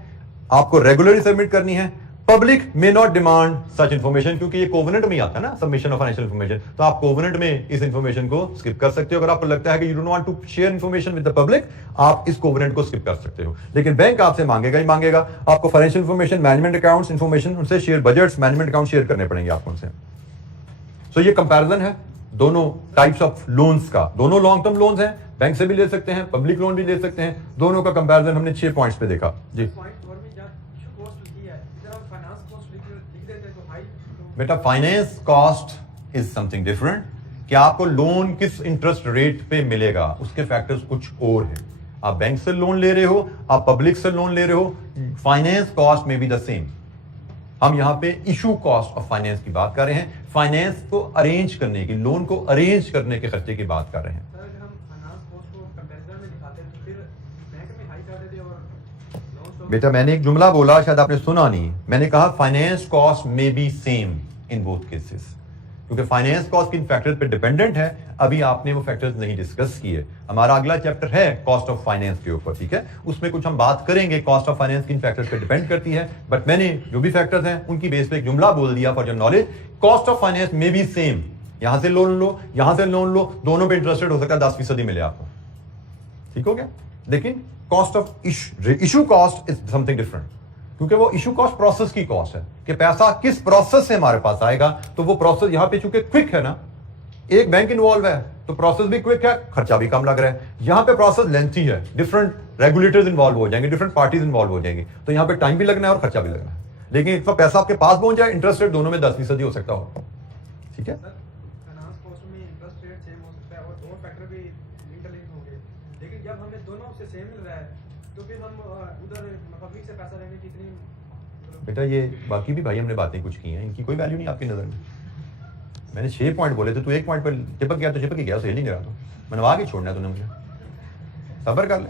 आपको रेगुलरली सबमिट करनी है. Public may not demand such information क्योंकि ये कोवेनेंट में आता है ना, सबमिशन ऑफ फाइनेंशियल इंफॉर्मेशन. तो आप कोवेनेंट में इस इंफॉर्मेशन को स्किप कर सकते हो. अगर आपको लगता है कि you don't want to share information with the public, आप इस कोवेनेंट को स्किप कर सकते हो. लेकिन बैंक आपसे मांगेगा ही मांगेगा. आपको financial information, management accounts information उनसे share, budgets, management account share करने पड़ेंगे आपको उनसे. सो ये कंपैरिजन है दोनों टाइप्स ऑफ लोन्स का. दोनों लॉन्ग टर्म लोन्स हैं, बैंक से भी ले सकते हैं, पब्लिक लोन भी ले सकते हैं. दोनों का कंपैरिजन हमने 6 पॉइंट्स पे देखा जी. बेटा finance cost is something different. कि आपको लोन किस इंटरेस्ट रेट पे मिलेगा, उसके फैक्टर्स कुछ और हैं. आप बैंक से लोन ले रहे हो, आप पब्लिक से लोन ले रहे हो, फाइनेंस कॉस्ट में बी द सेम. हम यहाँ पे इशू कॉस्ट ऑफ फाइनेंस की बात कर रहे हैं, फाइनेंस को अरेंज करने की, लोन को अरेंज करने के खर्चे की बात कर रहे हैं। सर अगर हम फाइनेंस कॉस्ट को कंपैरिजन में दिखाते हैं तो फिर बैंक में हाई कर देते हैं और लोन तो बेटा मैंने एक जुमला बोला, शायद आपने सुना नहीं। मैंने कहा finance cost may be same in both cases, क्योंकि फाइनेंस कॉस्ट किन फैक्टर्स पे डिपेंडेंट है, अभी आपने वो फैक्टर्स नहीं डिस्कस किए। हमारा अगला चैप्टर है कॉस्ट ऑफ फाइनेंस के ऊपर, ठीक है, उसमें कुछ हम बात करेंगे कॉस्ट ऑफ फाइनेंस किन फैक्टर्स पे डिपेंड करती है। बट मैंने जो भी फैक्टर्स हैं उनकी बेस पे एक जुमला बोल दिया for your knowledge, cost of finance may be same. यहां से लोन लो, यहां से लोन लो, दोनों पे इंटरेस्टेड हो सकता है 10% ही मिले आपको, ठीक हो गया। लेकिन cost of issue cost is something different, क्योंकि वो इशू कॉस्ट प्रोसेस की कॉस्ट है कि पैसा किस प्रोसेस से हमारे पास आएगा। तो वो प्रोसेस यहां पे चूंकि क्विक है ना, एक बैंक इन्वॉल्व है तो प्रोसेस भी क्विक है, खर्चा भी कम लग रहा है। यहां पे प्रोसेस लेंथी है, डिफरेंट रेगुलेटर्स इन्वॉल्व हो जाएंगे, डिफरेंट पार्टीज इन्वॉल्व हो जाएंगी, तो यहां पे टाइम भी लगना है और खर्चा भी लगना है। लेकिन इतना पैसा आपके पास पहुंच जाए, इंटरेस्ट रेट दोनों में 10% ही हो सकता हो, ठीक है। सर फाइनेंस कॉस्ट में इंटरेस्ट रेट सेम हो सकता है और दो फैक्टर भी इंटरलिंक होंगे, लेकिन जब हमें दोनों से सेम मिल रहा है तो फिर हम उधर पब्लिक से पैसा लेने की इतनी बेटा ये बाकी भी भाई हमने बातें कुछ की हैं, इनकी कोई वैल्यू नहीं आपकी नजर में। मैंने 6 पॉइंट बोले थे, तू 1 पॉइंट पर चिपक गया तो चिपक ही गया, सही नहीं रहा तो मनवा के छोड़ना है तूने मुझे, सब्र कर ले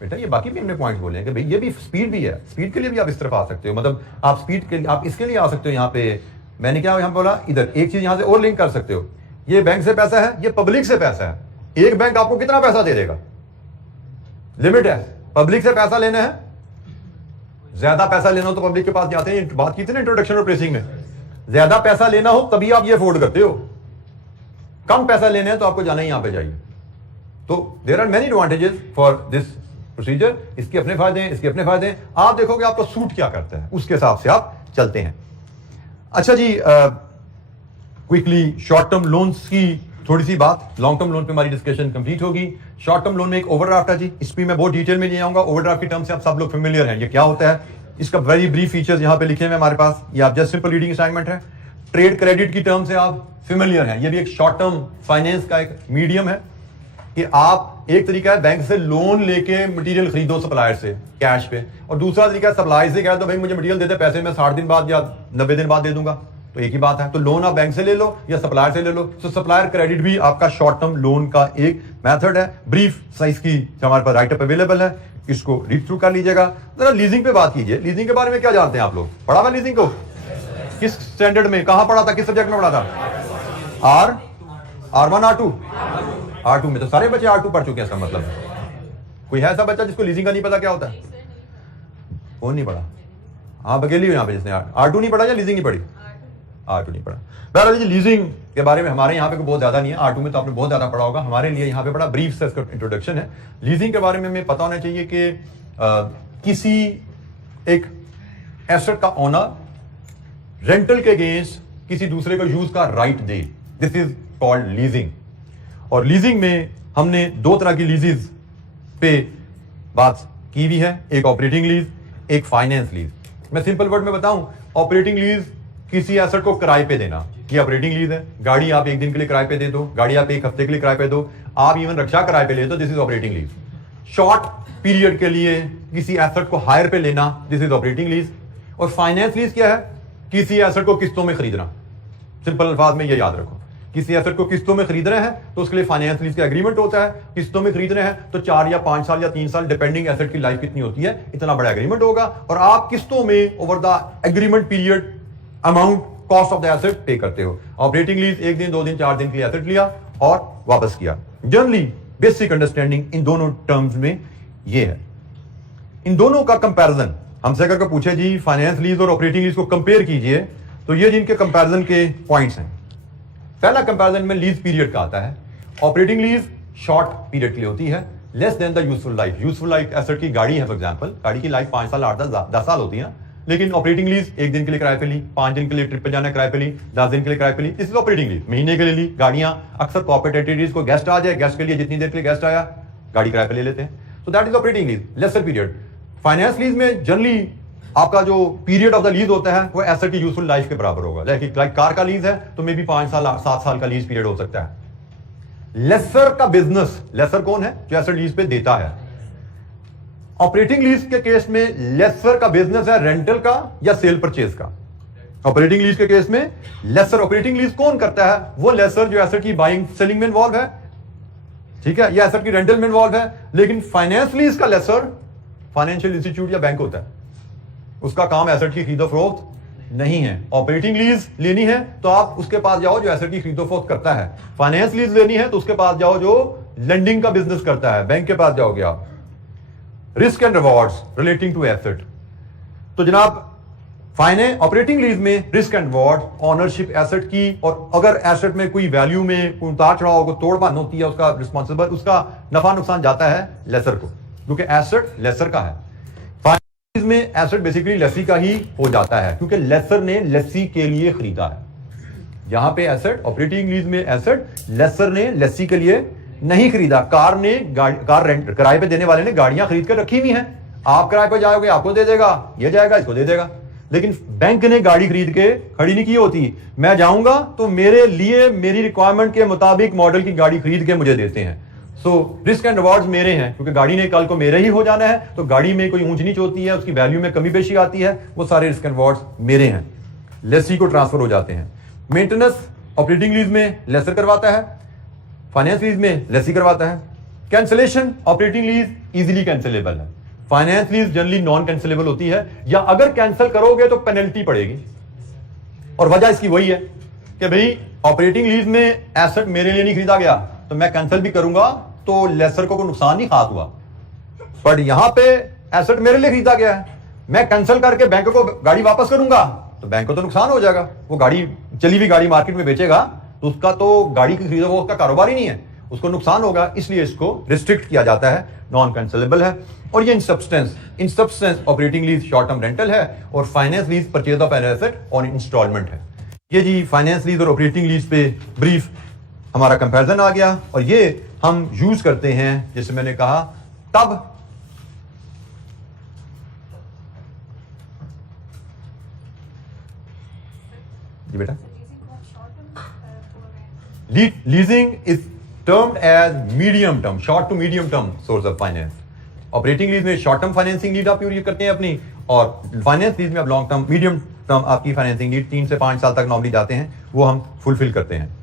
बेटा। ये बाकी भी हमने पॉइंट बोले हैं कि भाई ये भी स्पीड भी है, स्पीड के लिए भी आप इस तरफ आ सकते हो, मतलब आप स्पीड के लिए आप इसके लिए आ सकते हो। यहाँ पे मैंने क्या यहाँ बोला, इधर एक चीज यहाँ से और लिंक कर सकते हो, ये बैंक से पैसा है, ये पब्लिक से पैसा है। एक बैंक आपको कितना पैसा दे देगा, लिमिट है। पब्लिक से पैसा लेना है, ज्यादा पैसा लेना हो तो पब्लिक के पास जाते हैं, बात की थी ना इंट्रोडक्शन और प्रेसिंग में। ज्यादा पैसा लेना हो तभी आप ये अफोर्ड करते हो, कम पैसा लेना है तो आपको जाना ही यहां पे जाइए। तो there are many advantages for this procedure, इसके अपने फायदे हैं, इसके अपने फायदे हैं। आप देखोगे आपको सूट क्या करता है, उसके हिसाब से आप चलते हैं। अच्छा जी, क्विकली शॉर्ट टर्म लोन्स की थोड़ी सी बात, लॉन्ग टर्म लोन पे हमारी डिस्कशन कंप्लीट होगी। शॉर्ट टर्म लोन में एक ओवरड्राफ्ट है जी, इस पे मैं बहुत डिटेल में नहीं आऊंगा। ओवरड्राफ्ट की टर्म से आप सब लोग फेमिलियर हैं, ये क्या होता है, इसका वेरी ब्रीफ फीचर्स यहाँ पे लिखे हुए हमारे पास, ये आप जस्ट सिंपल रीडिंग असाइनमेंट है। ट्रेड क्रेडिट की टर्म से आप फेमिलियर हैं, ये भी एक शॉर्ट टर्म फाइनेंस का एक मीडियम है कि आप एक तरीका है बैंक से लोन लेके मटेरियल खरीदो सप्लायर से कैश पे, और दूसरा तरीका सप्लाई से कह दो भाई मुझे मटेरियल दे दे, पैसे मैं 60 दिन बाद या 90 दिन बाद दे दूंगा, तो एक ही बात है। तो लोन आप बैंक से ले लो या सप्लायर से ले लो, तो सप्लायर क्रेडिट भी आपका शॉर्ट टर्म लोन का एक मेथड है। ब्रीफ साइज की हमारे पास राइट अप अवेलेबल है, इसको रीड थ्रू कर लीजिएगा। जरा लीजिंग पे बात कीजिए, लीजिंग के बारे में क्या जानते हैं आप लोग, पढ़ा हुआ लीजिंग को, किस स्टैंडर्ड में कहां पढ़ा था, किस सब्जेक्ट में पढ़ा था, R1 R2 में तो सारे बच्चे R2 पढ़ चुके हैं, इसका मतलब है कोई है ऐसा बच्चा जिसको लीजिंग का नहीं पता क्या होता है, कौन नहीं पढ़ा, हाँ बगेली हो यहाँ पे जिसने R2 नहीं पढ़ा या लीजिंग नहीं पढ़ी, R2 नहीं पढ़ा। बहरहाल लीजिंग के बारे में हमारे यहाँ पे बहुत ज्यादा नहीं है, R2 में तो आपने बहुत ज्यादा पढ़ा होगा, हमारे लिए यहाँ पे बड़ा ब्रीफ से इसका इंट्रोडक्शन है। लीजिंग के बारे में हमें पता होना चाहिए कि किसी एक एसेट का ओनर रेंटल के अगेंस्ट किसी दूसरे को यूज का राइट दे, दिस इज कॉल्ड लीजिंग। और लीजिंग में हमने दो तरह की लीजेस पे बात की हुई है, एक ऑपरेटिंग लीज, एक फाइनेंस लीज। मैं सिंपल वर्ड में बताऊं, ऑपरेटिंग लीज किसी एसेट को किराए पे देना, ये ऑपरेटिंग लीज है। गाड़ी आप एक दिन के लिए किराए पे दे दो, गाड़ी आप एक हफ्ते के लिए किराए पे दो, आप इवन रक्षा किराए पे ले दो, this is operating lease. Short period के लिए किसी एसेट को हायर पे लेना, दिस इज ऑपरेटिंग लीज। और फाइनेंस लीज क्या है, किसी एसेट को किस्तों में खरीदना। सिंपल अल्फाज में ये याद रखो, किसी एसेट को किस्तों में खरीदना है तो उसके लिए फाइनेंस लीज का एग्रीमेंट होता है। किस्तों में खरीदना है तो 4 या 5 साल या 3 साल डिपेंडिंग एसेट की लाइफ कितनी होती है, इतना बड़ा एग्रीमेंट होगा और आप किस्तों में over the agreement period amount cost of the asset पे करते हो। ऑपरेटिंग लीज 1 दिन 2 दिन 4 दिन के लिए एसेट लिया और वापस किया। जनरली बेसिक अंडरस्टैंडिंग इन दोनों टर्म्स में ये है। इन दोनों का कंपैरिजन हमसे अगर पूछे जी फाइनेंस लीज और ऑपरेटिंग लीज को कंपेयर कीजिए, तो ये जिनके कंपैरिजन के पॉइंट्स हैं। पहला कंपैरिजन में लीज पीरियड का आता है। ऑपरेटिंग लीज शॉर्ट पीरियड के लिए होती है, less than the useful life. Useful life asset की गाड़ी है फॉर एग्जांपल, गाड़ी की लाइफ 5 साल 8 10 साल होती है, लेकिन ऑपरेटिंग लीज 1 दिन के लिए किराए पे ली, 5 दिन के लिए ट्रिप पे जाना किराए पे ली, 10 दिन के लिए किराए पे ली, दिस इज ऑपरेटिंग लीज। महीने के लिए ली। गाड़ियां अक्सर कॉर्पोरेट को गेस्ट आ जाए, गेस्ट के लिए जितनी देर के लिए गेस्ट आया गाड़ी किराए पे ले लेते हैं, तो that is operating lease, lesser period. Finance lease में जनरली आपका जो पीरियड ऑफ द लीज होता है वो एसेट की यूजफुल लाइफ के बराबर होगा। लाइक कार का लीज है तो मे बी 5 साल 7 साल का लीज पीरियड हो सकता है। लेसर का बिजनेस, लेसर कौन है, जो एसेट लीज पे देता है। ऑपरेटिंग लीज के केस में लेसर का बिजनेस है रेंटल का या सेल परचेज का। ऑपरेटिंग लीज के केस में लेसर, ऑपरेटिंग लीज कौन करता है? वो लेसर जो एसेट की बाइंग सेलिंग में इन्वॉल्व है, ठीक है, या एसेट की रेंटल में इन्वॉल्व है। लेकिन फाइनेंस लीज का लेसर फाइनेंशियल इंस्टीट्यूट या बैंक होता है, उसका काम एसेट की खरीदो फरोख्त नहीं है। ऑपरेटिंग लीज लेनी है तो आप उसके पास जाओ जो एसेट की खरीदो फरोख्त करता है। फाइनेंस लीज लेनी है तो उसके पास जाओ जो लेंडिंग का बिजनेस करता है, बैंक के पास जाओगे आप। Risk and rewards relating to asset, तो जनाब फाइनेंस ऑपरेटिंग लीज में risk and reward ownership asset की, और अगर एसेट में कोई वैल्यू में कोई उतार चढ़ाव को तोड़ बांध होती है, उसका रिस्पॉन्सिबल, उसका नफा नुकसान जाता है लेसर को, क्योंकि एसेट लेसर का है। फाइनेंस में एसेट बेसिकली लेसी का ही हो जाता है, क्योंकि लेसर ने लेसी के लिए खरीदा है। यहां पे एसेट ऑपरेटिंग लीज में एसेट लेसर ने लेसी के लिए नहीं खरीदा। कार रेंट किराए पे देने वाले ने गाड़ियां खरीद कर रखी हुई हैं, आप किराए पे जाओगे आपको दे देगा, ये जाएगा इसको दे देगा। लेकिन बैंक ने गाड़ी खरीद के खड़ी नहीं की होती, मैं जाऊंगा तो मेरे लिए मेरी रिक्वायरमेंट के मुताबिक मॉडल की गाड़ी खरीद के मुझे देते हैं। सो रिस्क एंड रिवॉर्ड्स मेरे हैं, क्योंकि गाड़ी ने कल को मेरे ही हो जाना है, तो गाड़ी में कोई ऊंच नीच होती है, उसकी वैल्यू में कमी बेशी आती है, वो सारे रिस्क एंड रिवॉर्ड्स मेरे हैं, लेसी को ट्रांसफर हो जाते हैं। मेंटेनेंस ऑपरेटिंग लीज में लेसर करवाता है, फाइनेंस लीज में लेसी करवाता है। Cancellation operating lease easily cancellable है, finance lease generally non cancellable होती है, या अगर कैंसिल करोगे तो पेनल्टी पड़ेगी। और वजह इसकी वही है कि भाई ऑपरेटिंग लीज में एसेट मेरे लिए नहीं खरीदा गया, तो मैं कैंसिल भी करूंगा तो लेसर को कोई नुकसान नहीं खास हुआ। पर यहां पे एसेट मेरे लिए खरीदा गया है, मैं कैंसिल करके बैंक को गाड़ी वापस करूंगा तो बैंक को तो नुकसान हो जाएगा। वो गाड़ी चली हुई गाड़ी मार्केट में बेचेगा तो उसका तो गाड़ी की खरीदो वो उसका कारोबार ही नहीं है, उसको नुकसान होगा, इसलिए इसको रिस्ट्रिक्ट किया जाता है, नॉन कैंसिलेबल है। और ये in substance operating lease short term rental है, और finance lease purchase of an asset और इंस्टॉलमेंट है। ये जी फाइनेंस लीज और ऑपरेटिंग लीज पे ब्रीफ हमारा कंपैरिजन आ गया, और ये हम यूज करते हैं जैसे मैंने कहा तब जी बेटा leasing is termed as medium term, short to medium term source of finance. Operating lease में शॉर्ट टर्म फाइनेंसिंग नीड आप यूज करते हैं अपनी, और फाइनेंस लीज में आप लॉन्ग टर्म मीडियम टर्म आपकी फाइनेंसिंग नीड 3 से 5 साल तक नॉर्मली जाते हैं, वो हम फुलफिल करते हैं।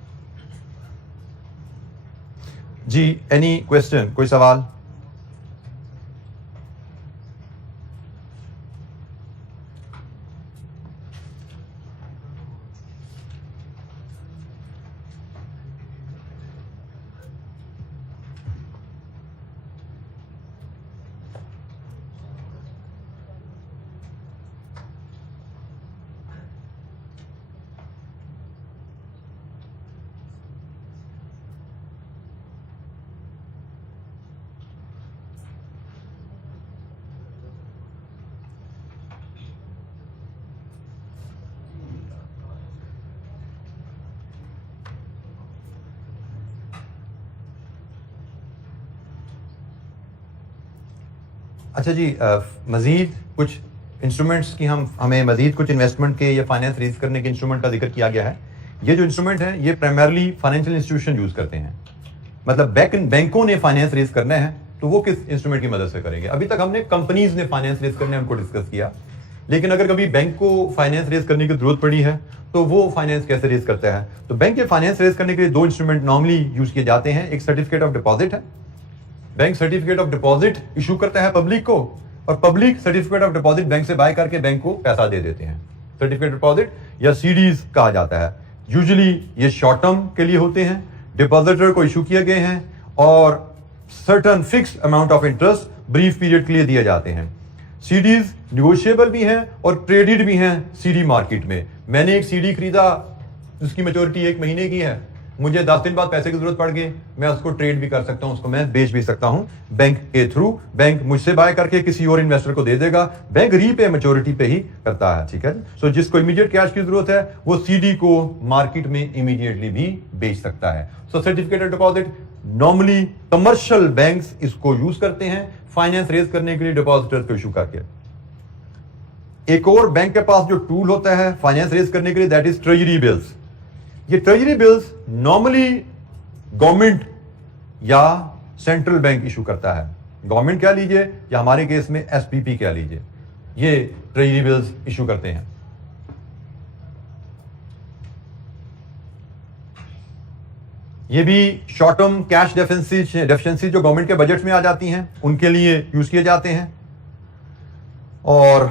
जी एनी क्वेश्चन, कोई सवाल? अच्छा जी, मजीद कुछ इंस्ट्रूमेंट्स की हमें मजीद कुछ इन्वेस्टमेंट के या फाइनेंस रेज करने के इंस्ट्रूमेंट का जिक्र किया गया है। ये जो इंस्ट्रूमेंट है ये प्राइमरली फाइनेंशियल इंस्टीट्यूशन यूज करते हैं, मतलब बैंकों ने फाइनेंस रेज करना है तो वो किस इंस्ट्रूमेंट की मदद से करेंगे। अभी तक हमने कंपनीज ने फाइनेंस रेज करने उनको डिस्कस किया, लेकिन अगर कभी बैंक को फाइनेंस रेज करने की जरूरत पड़ी है तो वो फाइनेंस कैसे रेज करता है। तो बैंक के फाइनेंस रेज करने के लिए 2 इंस्ट्रूमेंट नॉर्मली यूज किए जाते हैं। एक सर्टिफिकेट ऑफ डिपॉजिट है, bank certificate of deposit issue करता है पब्लिक को, और public certificate of deposit bank से बाय करके बैंक को पैसा दे देते हैं। सर्टिफिकेट डिपॉजिट या सीडीज कहा जाता है। यूजुअली ये शॉर्ट टर्म के लिए होते हैं, डिपॉजिटर को इशू किए गए हैं, और certain fixed amount of interest brief period के लिए दिए जाते हैं। सीडीज निगोशिएबल भी हैं और ट्रेडेड भी हैं सीडी मार्केट में। मैंने एक सीडी खरीदा जिसकी मैच्योरिटी 1 महीने की है, मुझे 10 दिन बाद पैसे की जरूरत पड़ गई, मैं उसको ट्रेड भी कर सकता हूं, उसको मैं बेच भी सकता हूं बैंक के थ्रू। बैंक मुझसे बाय करके किसी और इन्वेस्टर को दे देगा, बैंक रीपे मैच्योरिटी पे ही करता है, ठीक है। सो जिसको इमीडिएट कैश की जरूरत है वो सीडी को मार्केट में इमीडिएटली भी बेच सकता है। So certificate of deposit normally commercial banks इसको यूज करते हैं फाइनेंस रेज करने के लिए डिपॉजिटर्स को इशू करके। एक और बैंक के पास जो टूल होता है फाइनेंस रेज करने के लिए, दैट इज ट्रेजरी बिल्स। ये ट्रेजरी बिल्स नॉर्मली गवर्नमेंट या सेंट्रल बैंक इशू करता है, गवर्नमेंट कह लीजिए या हमारे केस में एसपीपी कह लीजिए, ये ट्रेजरी बिल्स इशू करते हैं। ये भी शॉर्ट टर्म कैश डेफिशिएंसी जो गवर्नमेंट के बजट में आ जाती हैं उनके लिए यूज किए जाते हैं, और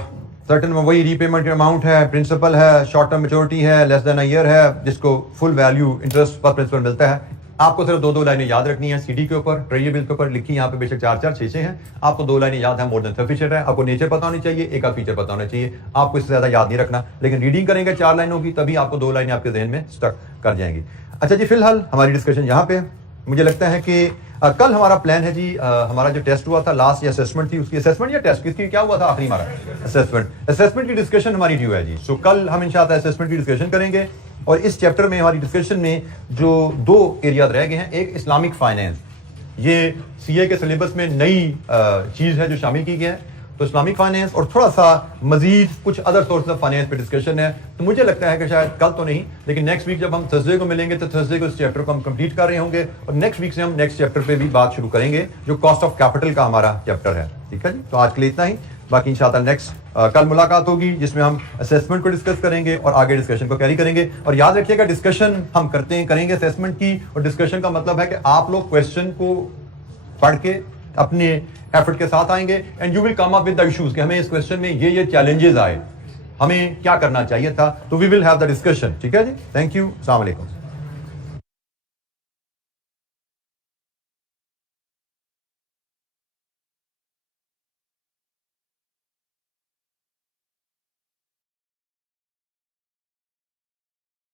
सर्टेन वही रीपेमेंट अमाउंट है, प्रिंसिपल है, शॉर्ट टर्म मैच्योरिटी है, लेस देन अ ईयर है, जिसको फुल वैल्यू इंटरेस्ट पर प्रिंसिपल मिलता है। आपको सिर्फ 2 लाइनें याद रखनी है सीडी के ऊपर, ट्रेजरी बिल के ऊपर लिखी, यहाँ पे बेशक 4-4, 6-6 हैं, आपको 2 लाइनें याद है, मोर देन सफिशिएंट है। आपको नेचर पता होनी चाहिए, एक आध फीचर पता होना चाहिए, आपको इससे ज्यादा याद नहीं रखना, लेकिन रीडिंग करेंगे 4 लाइनों की तभी आपको 2 लाइनें आपके जहन में स्टक कर जाएंगी। अच्छा जी, फिलहाल हमारी डिस्कशन यहाँ पे मुझे लगता है कि कल हमारा प्लान है जी, हमारा जो टेस्ट हुआ था लास्ट, या असेसमेंट थी, उसकी असेसमेंट या टेस्ट किसकी क्या हुआ था आखिरी हमारा असेसमेंट की डिस्कशन हमारी ड्यू है जी। सो कल हम इंशाल्लाह असेसमेंट की डिस्कशन करेंगे, और इस चैप्टर में हमारी डिस्कशन में जो 2 एरियाज रह गए हैं, एक इस्लामिक फाइनेंस, ये सीए के सिलेबस में नई चीज़ है जो शामिल की गई है, तो इस्लामिक फाइनेंस, और थोड़ा सा मजीद कुछ अदर सोर्स ऑफ फाइनेंस पे डिस्कशन है। तो मुझे लगता है कि शायद कल तो नहीं, लेकिन नेक्स्ट वीक जब हम थर्सडे को मिलेंगे तो थर्सडे को इस चैप्टर को हम कंप्लीट कर रहे होंगे, और नेक्स्ट वीक से हम नेक्स्ट चैप्टर पे भी बात शुरू करेंगे जो कॉस्ट ऑफ कैपिटल का हमारा चैप्टर है। ठीक है जी, तो आज के लिए इतना ही, बाकी इंशाल्लाह नेक्स्ट कल मुलाकात होगी जिसमें हम असेसमेंट को डिस्कस करेंगे और आगे डिस्कशन को कैरी करेंगे। और याद रखिएगा, डिस्कशन हम करेंगे असेसमेंट की, और डिस्कशन का मतलब है कि आप लोग क्वेश्चन को पढ़ के अपने एफर्ट के साथ आएंगे, and you will come up with the issues कि हमें इस क्वेश्चन में ये चैलेंजेस आए, हमें क्या करना चाहिए था, तो we will have the discussion. ठीक है जी, थैंक यू, अस्सलाम वालेकुम।